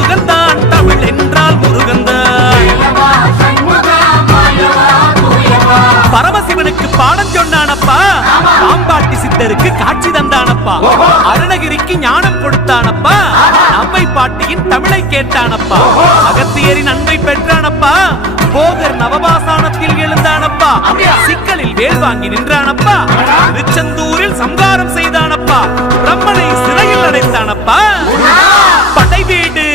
முருகன் தான், தமிழ் என்றால் முருகன் தான். பரமசிவனுக்கு பாடம் சொன்னானப்பா, பாம்பாட்டி சித்தருக்கு காட்சி தந்தானப்பா, அருணகிரிக்கு ஞானம் கொடுத்தானப்பா, அம்மை பாட்டியின் தமிழை கேட்டானப்பா, அகத்தியரின் அன்பை பெற்றானப்பா, போகர் நவபாசானத்தில் எழுந்தானப்பா, சிக்கலில் வேல் வாங்கி நின்றானப்பா, திருச்செந்தூரில் சம்காரம் செய்தானப்பா, பிரம்மனை சிறையில் அடைத்தானப்பா, படை வீடு